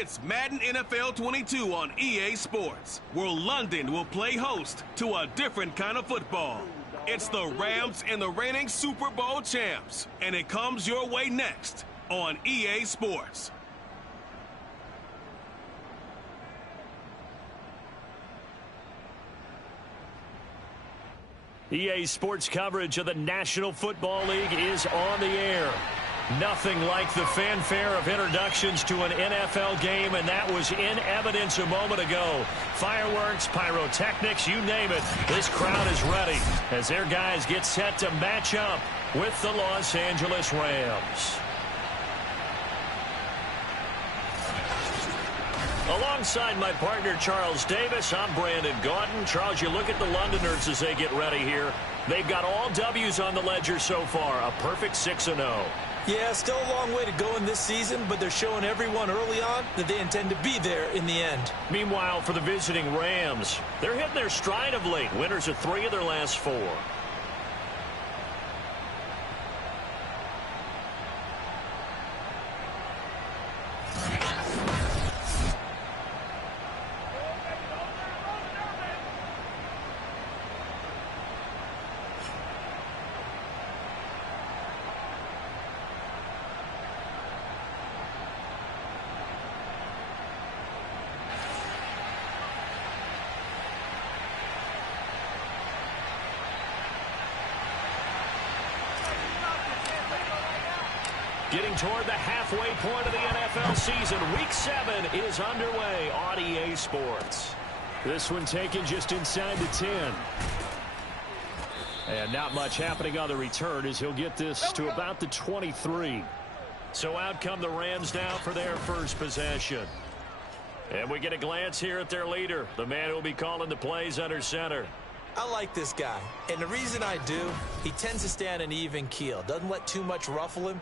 It's Madden NFL 22 on EA Sports, where London will play host to a different kind of football. It's the Rams and the reigning Super Bowl champs, and it comes your way next on EA Sports. EA Sports coverage of the National Football League is on the air. Nothing like the fanfare of introductions to an NFL game, and that was in evidence a moment ago. Fireworks, pyrotechnics, you name it. This crowd is ready as their guys get set to match up with the Los Angeles Rams. Alongside my partner, Charles Davis, I'm Brandon Gaudin. Charles, you look at the Londoners as they get ready here. They've got all W's on the ledger so far, a perfect 6-0. Yeah, still a long way to go in this season, but they're showing everyone early on that they intend to be there in the end. Meanwhile, for the visiting Rams, they're hitting their stride of late. Winners of 3 of their last 4. Getting toward the halfway point of the NFL season. Week 7 is underway on EA Sports. This one taken just inside the 10. And not much happening on the return as he'll get this to about the 23. So out come the Rams now for their first possession. And we get a glance here at their leader, the man who will be calling the plays under center. I like this guy, and the reason I do, he tends to stay on an even keel. Doesn't let too much ruffle him.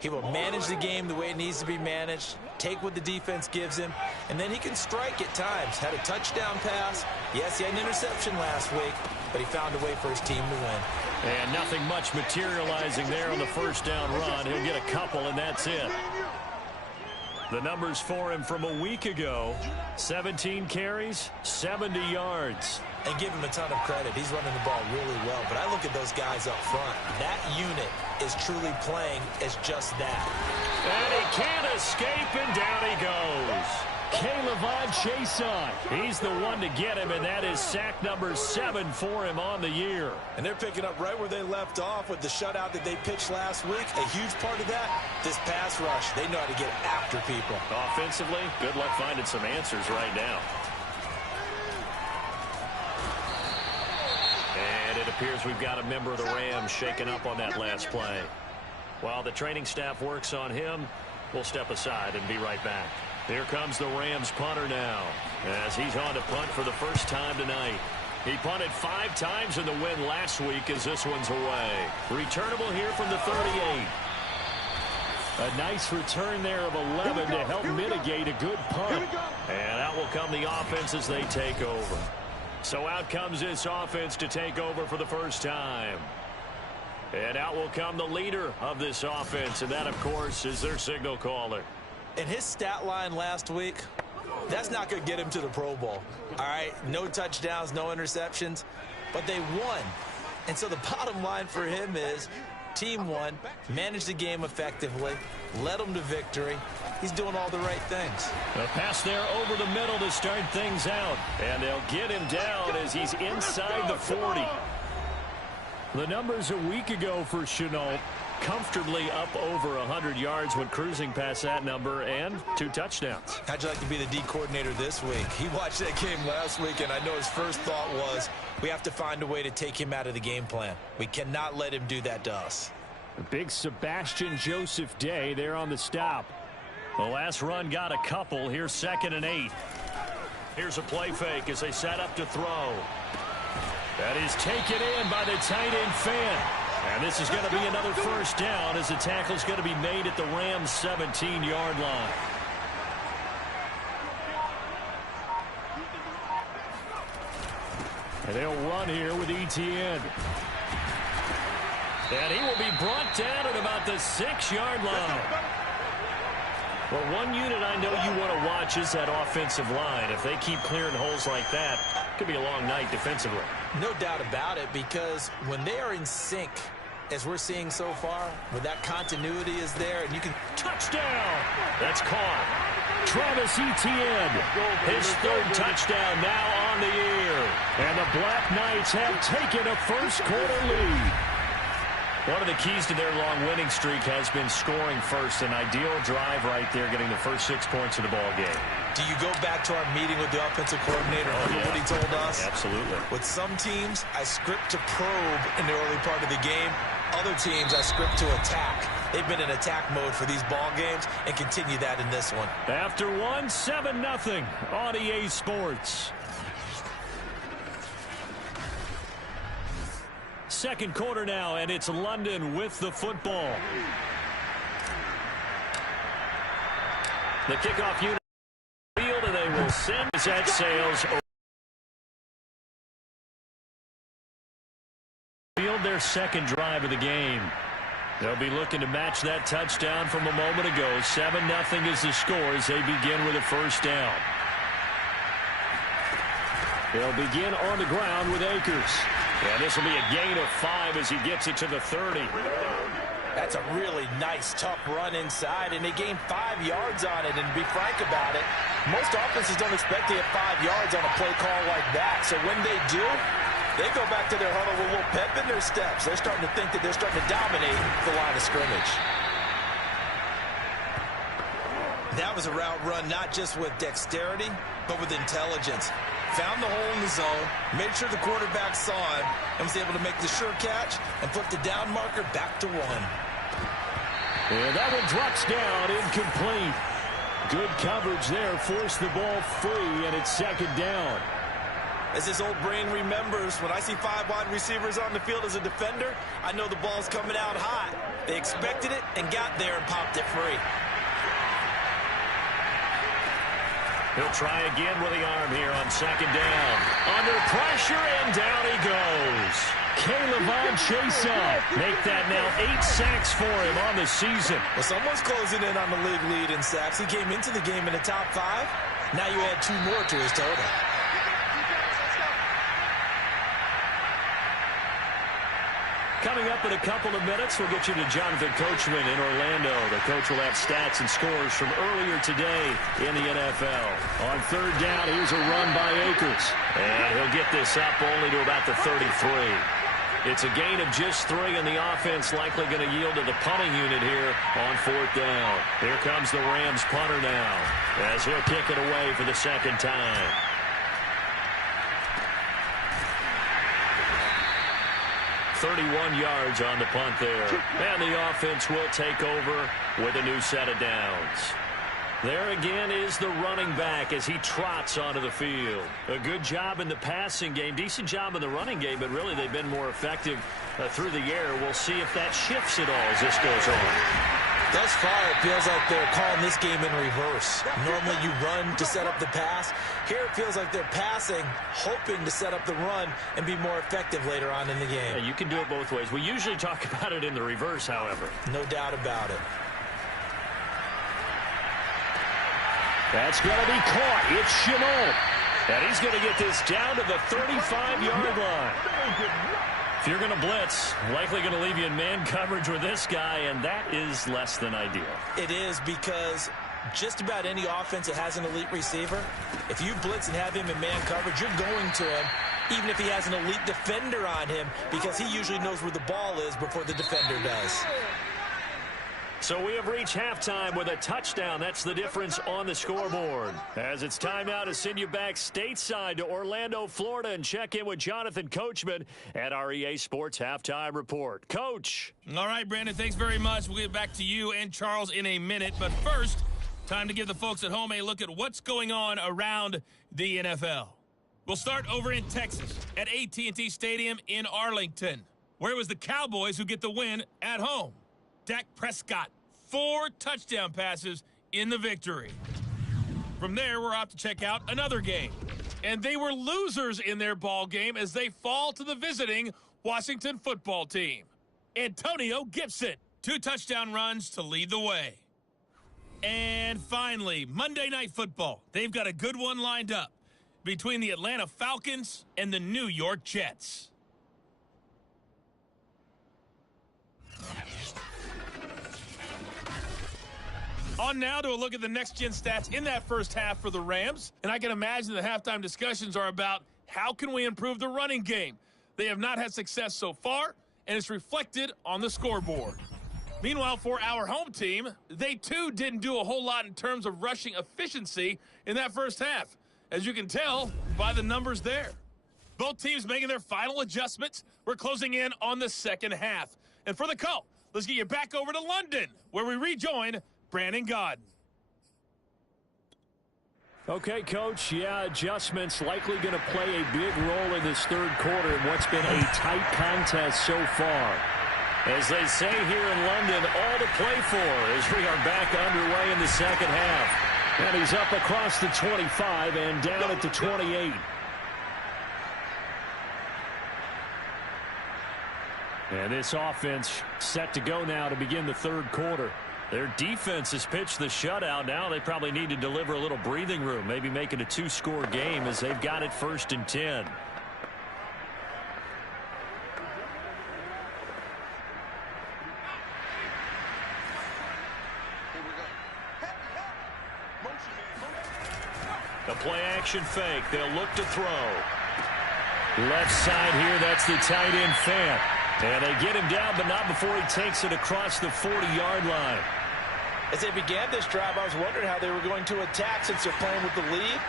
He will manage the game the way it needs to be managed, take what the defense gives him, and then he can strike at times. Had a touchdown pass. Yes, he had an interception last week, but he found a way for his team to win. And nothing much materializing there on the first down run. He'll get a couple, and that's it. The numbers for him from a week ago, 17 carries, 70 yards. And give him a ton of credit. He's running the ball really well. But I look at those guys up front. That unit is truly playing as just that. And he can't escape, and down he goes. K'Lavon Chaisson. He's the one to get him, and that is sack number 7 for him on the year. And they're picking up right where they left off with the shutout that they pitched last week. A huge part of that, this pass rush. They know how to get after people. Offensively, good luck finding some answers right now. And it appears we've got a member of the Rams shaken up on that last play. While the training staff works on him, we'll step aside and be right back. Here comes the Rams punter now, as he's on to punt for the first time tonight. He punted 5 times in the win last week as this one's away. Returnable here from the 38. A nice return there of 11 to help mitigate a good punt. And out will come the offense as they take over. So out comes this offense to take over for the first time. And out will come the leader of this offense, and that, of course, is their signal caller. And his stat line last week, that's not going to get him to the Pro Bowl. All right, no touchdowns, no interceptions, but they won. And so the bottom line for him is team won, managed the game effectively, led them to victory. He's doing all the right things. A pass there over the middle to start things out. And they'll get him down as he's inside the 40. The numbers a week ago for Shenault, comfortably up over 100 yards when cruising past that number, and 2 touchdowns. How'd you like to be the D coordinator this week? He watched that game last week, and I know his first thought was, we have to find a way to take him out of the game plan. We cannot let him do that to us. A big Sebastian Joseph Day there on the stop. The last run got a couple. Here's 2nd and 8. Here's a play fake as they set up to throw. That is taken in by the tight end Fan. And this is going to be another first down as the tackle's going to be made at the Rams' 17-yard line. And they'll run here with Etienne. And he will be brought down at about the 6-yard line. Well, one unit I know you want to watch is that offensive line. If they keep clearing holes like that, it could be a long night defensively. No doubt about it, because when they are in sync, as we're seeing so far, when that continuity is there, and you can... Touchdown! That's caught. Travis Etienne, his third touchdown now on the year. And the Black Knights have taken a first-quarter lead. One of the keys to their long winning streak has been scoring first. An ideal drive right there, getting the first 6 points of the ball game. Do you go back to our meeting with the offensive coordinator? Remember what he told us? Absolutely. With some teams, I script to probe in the early part of the game. Other teams, I script to attack. They've been in attack mode for these ball games and continue that in this one. After one, 7-0 on EA Sports. Second quarter now, and it's London with the football. The kickoff unit field, and they will send us at Sales. Field their second drive of the game. They'll be looking to match that touchdown from a moment ago. 7-0 is the score as they begin with a first down. They'll begin on the ground with Akers. And this will be a gain of 5 as he gets it to the 30. That's a really nice, tough run inside, and they gained 5 yards on it. And to be frank about it, most offenses don't expect to get 5 yards on a play call like that. So when they do, they go back to their huddle with a little pep in their steps. They're starting to think that they're starting to dominate the line of scrimmage. That was a route run not just with dexterity, but with intelligence. Found the hole in the zone, made sure the quarterback saw him, and was able to make the sure catch and flip the down marker back to 1. And that one drops down, incomplete. Good coverage there, forced the ball free, and it's second down. As his old brain remembers, when I see 5 wide receivers on the field as a defender, I know the ball's coming out hot. They expected it and got there and popped it free. He'll try again with the arm here on second down. Under pressure, and down he goes. Caleb Chason make that now 8 sacks for him on the season. Well, someone's closing in on the league lead in sacks. He came into the game in the top 5. Now you add 2 more to his total. Coming up in a couple of minutes, we'll get you to Jonathan Coachman in Orlando. The coach will have stats and scores from earlier today in the NFL. On third down, here's a run by Akers. And he'll get this up only to about the 33. It's a gain of just 3, and the offense likely going to yield to the punting unit here on fourth down. Here comes the Rams punter now, as he'll kick it away for the second time. 31 yards on the punt there. And the offense will take over with a new set of downs. There again is the running back as he trots onto the field. A good job in the passing game, decent job in the running game, but really they've been more effective through the air. We'll see if that shifts at all as this goes on. Thus far, it feels like they're calling this game in reverse. Normally you run to set up the pass. Here it feels like they're passing, hoping to set up the run and be more effective later on in the game. Yeah, you can do it both ways. We usually talk about it in the reverse, however. No doubt about it. That's going to be caught. It's Chenault. And he's going to get this down to the 35-yard line. If you're going to blitz, likely going to leave you in man coverage with this guy, and that is less than ideal. It is, because just about any offense that has an elite receiver, if you blitz and have him in man coverage, you're going to him, even if he has an elite defender on him, because he usually knows where the ball is before the defender does. So we have reached halftime with a touchdown. That's the difference on the scoreboard. As it's time now to send you back stateside to Orlando, Florida, and check in with Jonathan Coachman at our EA Sports Halftime Report. Coach. All right, Brandon, thanks very much. We'll get back to you and Charles in a minute. But first, time to give the folks at home a look at what's going on around the NFL. We'll start over in Texas at AT&T Stadium in Arlington, where it was the Cowboys who get the win at home. Dak Prescott, 4 touchdown passes in the victory. From there, we're off to check out another game. And they were losers in their ball game as they fall to the visiting Washington football team. Antonio Gibson, 2 touchdown runs to lead the way. And finally, Monday Night Football. They've got a good one lined up between the Atlanta Falcons and the New York Jets. On now to a look at the next-gen stats in that first half for the Rams. And I can imagine the halftime discussions are about how can we improve the running game. They have not had success so far, and it's reflected on the scoreboard. Meanwhile, for our home team, they too didn't do a whole lot in terms of rushing efficiency in that first half, as you can tell by the numbers there. Both teams making their final adjustments. We're closing in on the second half. And for the call, let's get you back over to London, where we rejoin Brandon Gaudin. Okay, Coach, adjustments likely going to play a big role in this third quarter in what's been a tight contest so far. As they say here in London, all to play for as we are back underway in the second half. And he's up across the 25 and down at the 28. And this offense set to go now to begin the third quarter. Their defense has pitched the shutout. Now they probably need to deliver a little breathing room, maybe make it a two-score game as they've got it 1st and 10. A play-action fake. They'll look to throw. Left side here, that's the tight end Fant. And they get him down, but not before he takes it across the 40-yard line. As they began this drive, I was wondering how they were going to attack since they're playing with the lead.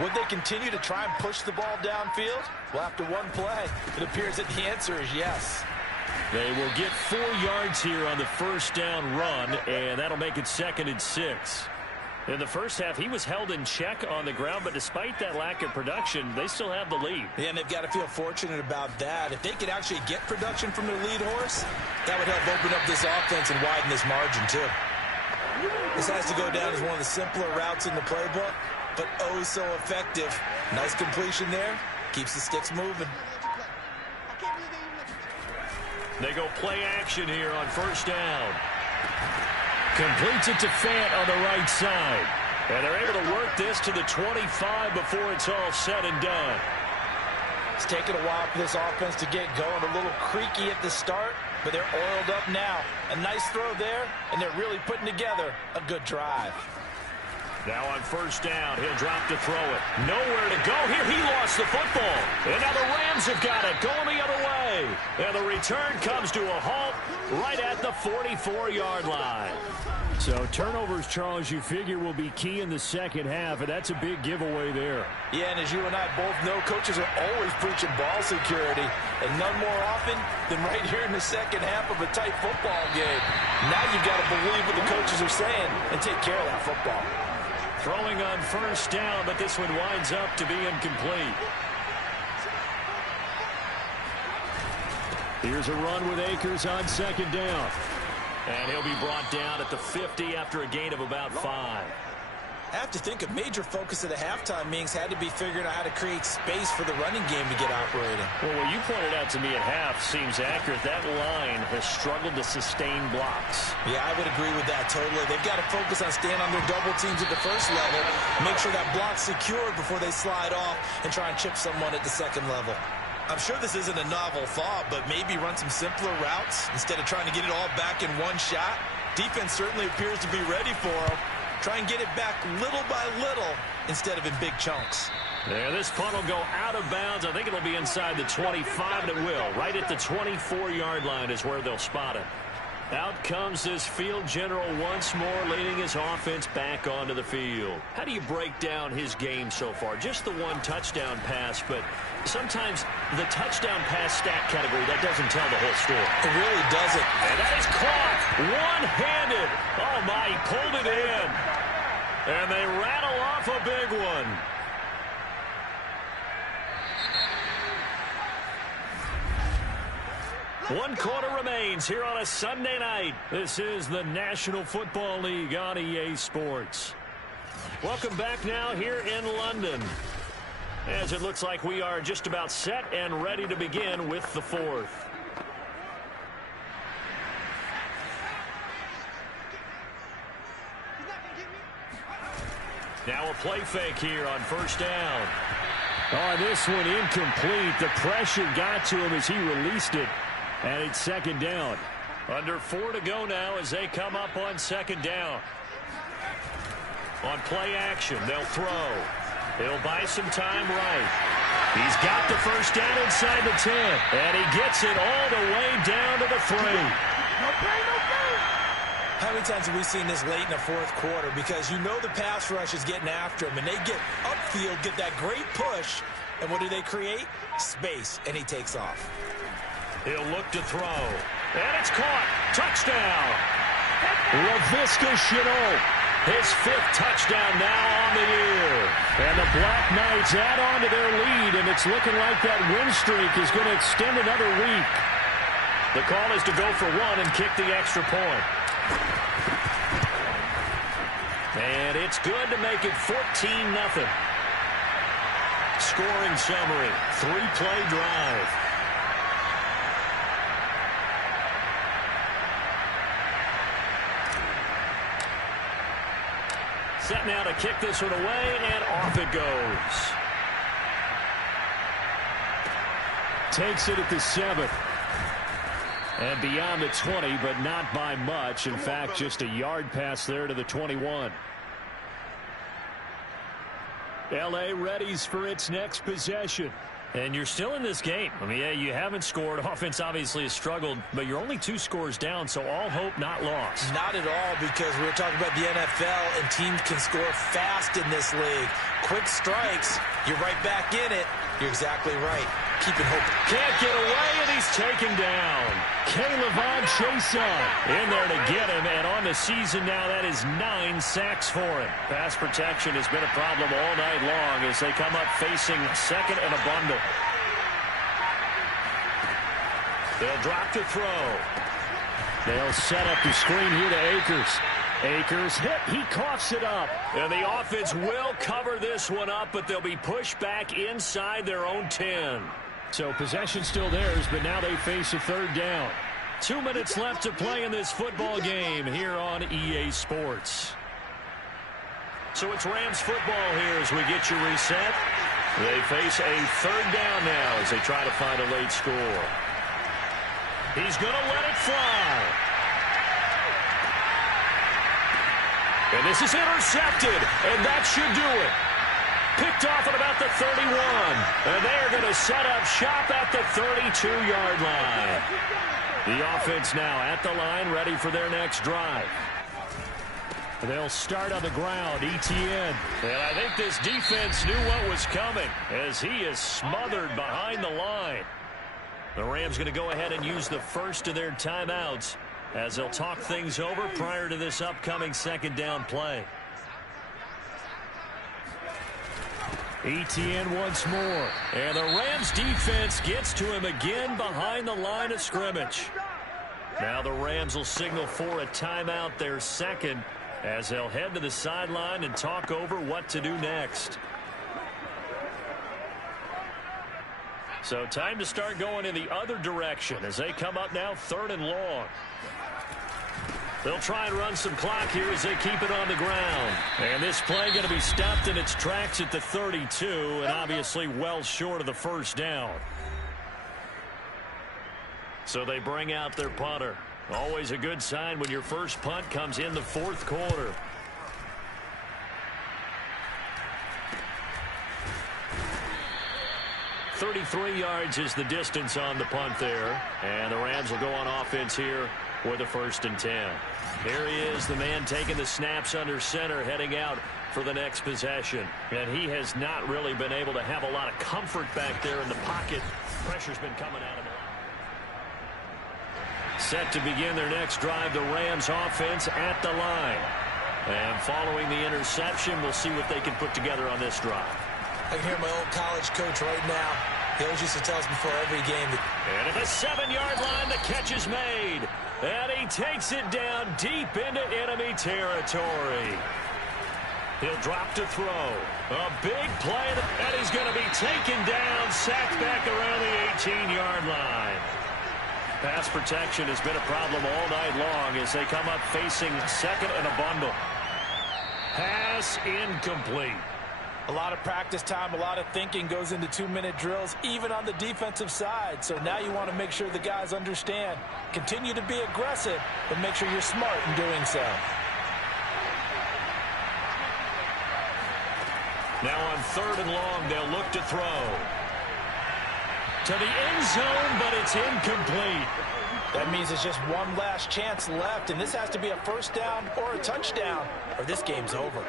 Would they continue to try and push the ball downfield? Well, after one play, it appears that the answer is yes. They will get 4 yards here on the first down run, and that'll make it 2nd and 6. In the first half, he was held in check on the ground, but despite that lack of production, they still have the lead. Yeah, and they've got to feel fortunate about that. If they could actually get production from their lead horse, that would help open up this offense and widen this margin, too. This has to go down as one of the simpler routes in the playbook, but oh so effective. Nice completion there. Keeps the sticks moving. They go play action here on first down. Completes it to Fant on the right side. And they're able to work this to the 25 before it's all said and done. It's taken a while for this offense to get going. A little creaky at the start, but they're oiled up now. A nice throw there, and they're really putting together a good drive. Now on first down, he'll drop to throw it. Nowhere to go here. He lost the football. And now the Rams have got it going the other way. And the return comes to a halt right at the 44-yard line. So turnovers, Charles, you figure will be key in the second half, and that's a big giveaway there. Yeah, and as you and I both know, coaches are always preaching ball security, and none more often than right here in the second half of a tight football game. Now you've got to believe what the coaches are saying and take care of that football. Throwing on first down, but this one winds up to be incomplete. Here's a run with Akers on second down. And he'll be brought down at the 50 after a gain of about 5. I have to think a major focus of the halftime meetings had to be figuring out how to create space for the running game to get operating. Well, what you pointed out to me at half seems accurate. That line has struggled to sustain blocks. Yeah, I would agree with that totally. They've got to focus on staying on their double teams at the first level, make sure that block's secured before they slide off and try and chip someone at the second level. I'm sure this isn't a novel thought, but maybe run some simpler routes instead of trying to get it all back in one shot. Defense certainly appears to be ready for them. Try and get it back little by little instead of in big chunks. Yeah, this punt will go out of bounds. I think it'll be inside the 25, and it will. Right at the 24-yard line is where they'll spot it. Out comes this field general once more, leading his offense back onto the field. How do you break down his game so far? Just the one touchdown pass, but sometimes the touchdown pass stat category, that doesn't tell the whole story. It really doesn't. And that is caught one-handed. Oh, my, he pulled it in. And they rattle off a big one. One quarter remains here on a Sunday night. This is the National Football League on EA Sports. Welcome back now here in London, as it looks like we are just about set and ready to begin with the fourth. Now a play fake here on first down. Oh, this one incomplete. The pressure got to him as he released it. And it's second down. Under 4 to go now as they come up on second down. On play action, they'll throw. He'll buy some time right. He's got the first down inside the 10. And he gets it all the way down to the 3. How many times have we seen this late in the fourth quarter? Because you know the pass rush is getting after him, and they get upfield, get that great push, and what do they create? Space, and he takes off. He'll look to throw, and it's caught. Touchdown. Laviska Shenault, his 5th touchdown now on the year. And the Black Knights add on to their lead, and it's looking like that win streak is going to extend another week. The call is to go for 1 and kick the extra point. And it's good to make it 14-0. Scoring summary, 3-play drive. Set now to kick this one away, and off it goes. Takes it at the 7th. And beyond the 20, but not by much. In fact, just a yard pass there to the 21. L.A. readies for its next possession. And you're still in this game. I mean, yeah, you haven't scored. Offense obviously has struggled, but you're only 2 scores down, so all hope not lost. Not at all, because we were talking about the NFL, and teams can score fast in this league. Quick strikes, you're right back in it. You're exactly right. Keeping hope. Can't get away, and he's taken down. K'Lavon Chaisson in there to get him, and on the season now, that is 9 sacks for him. Pass protection has been a problem all night long as they come up facing second and a bundle. They'll drop to throw. They'll set up the screen here to Akers. Akers hit. He coughs it up. And the offense will cover this one up, but they'll be pushed back inside their own 10. So possession still theirs, but now they face a 3rd down. 2 minutes left to play in this football game here on EA Sports. So it's Rams football here as we get you reset. They face a 3rd down now as they try to find a late score. He's going to let it fly. And this is intercepted, and that should do it. Picked off at about the 31. And they are going to set up shop at the 32-yard line. The offense now at the line, ready for their next drive. They'll start on the ground, Etienne. And I think this defense knew what was coming as he is smothered behind the line. The Rams going to go ahead and use the first of their timeouts as they'll talk things over prior to this upcoming 2nd down play. Etienne once more. And the Rams defense gets to him again behind the line of scrimmage. Now the Rams will signal for a timeout, their 2nd, as they'll head to the sideline and talk over what to do next. So time to start going in the other direction as they come up now 3rd and long. They'll try and run some clock here as they keep it on the ground. And this play going to be stopped in its tracks at the 32, and obviously well short of the 1st down. So they bring out their punter. Always a good sign when your first punt comes in the 4th quarter. .33 yards is the distance on the punt there. And the Rams will go on offense here with a 1st and 10. Here he is, the man taking the snaps under center, heading out for the next possession. And he has not really been able to have a lot of comfort back there in the pocket. Pressure's been coming at him. Set to begin their next drive, the Rams offense at the line. And following the interception, we'll see what they can put together on this drive. I can hear my old college coach right now. He always used to tell us before every game. And at the 7-yard line, the catch is made. And he takes it down deep into enemy territory. He'll drop to throw. A big play, and he's going to be taken down, sacked back around the 18-yard line. Pass protection has been a problem all night long as they come up facing second and a bundle. Pass incomplete. A lot of practice time, a lot of thinking goes into 2-minute drills, even on the defensive side. So now you want to make sure the guys understand. Continue to be aggressive, but make sure you're smart in doing so. Now on 3rd and long, they'll look to throw. To the end zone, but it's incomplete. That means it's just one last chance left, and this has to be a first down or a touchdown, or this game's over.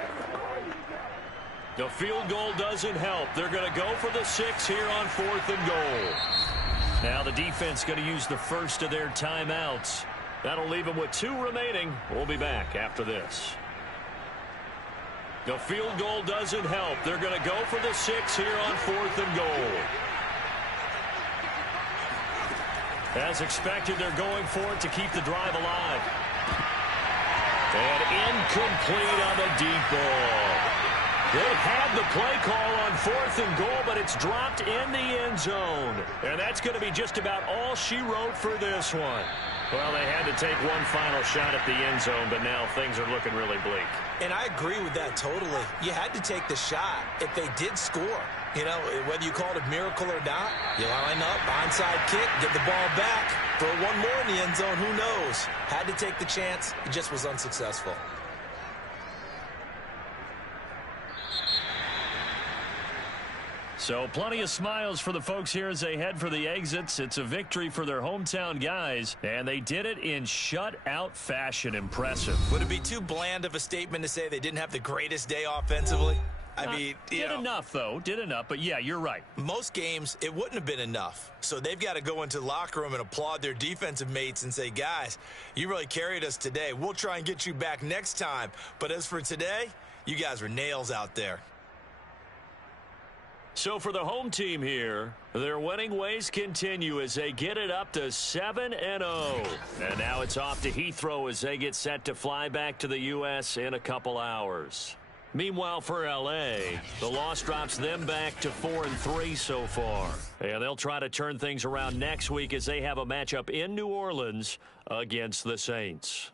The field goal doesn't help. They're going to go for the 6 here on 4th and goal. Now the defense going to use the first of their timeouts. That'll leave them with 2 remaining. We'll be back after this. The field goal doesn't help. They're going to go for the 6 here on 4th and goal. As expected, they're going for it to keep the drive alive. And incomplete on the deep ball. They had the play call on 4th and goal, but it's dropped in the end zone. And that's going to be just about all she wrote for this one. Well, they had to take one final shot at the end zone, but now things are looking really bleak. And I agree with that totally. You had to take the shot if they did score. You know, whether you call it a miracle or not, you line up, onside kick, get the ball back, throw one more in the end zone, who knows? Had to take the chance, it just was unsuccessful. So plenty of smiles for the folks here as they head for the exits. It's a victory for their hometown guys, and they did it in shutout fashion. Impressive. Would it be too bland of a statement to say they didn't have the greatest day offensively? I mean, did enough, though. Did enough, but yeah, you're right. Most games, it wouldn't have been enough. So they've got to go into the locker room and applaud their defensive mates and say, guys, you really carried us today. We'll try and get you back next time. But as for today, you guys were nails out there. So for the home team here, their winning ways continue as they get it up to 7-0. And now it's off to Heathrow as they get set to fly back to the U.S. in a couple hours. Meanwhile, for L.A., the loss drops them back to 4-3 so far. And they'll try to turn things around next week as they have a matchup in New Orleans against the Saints.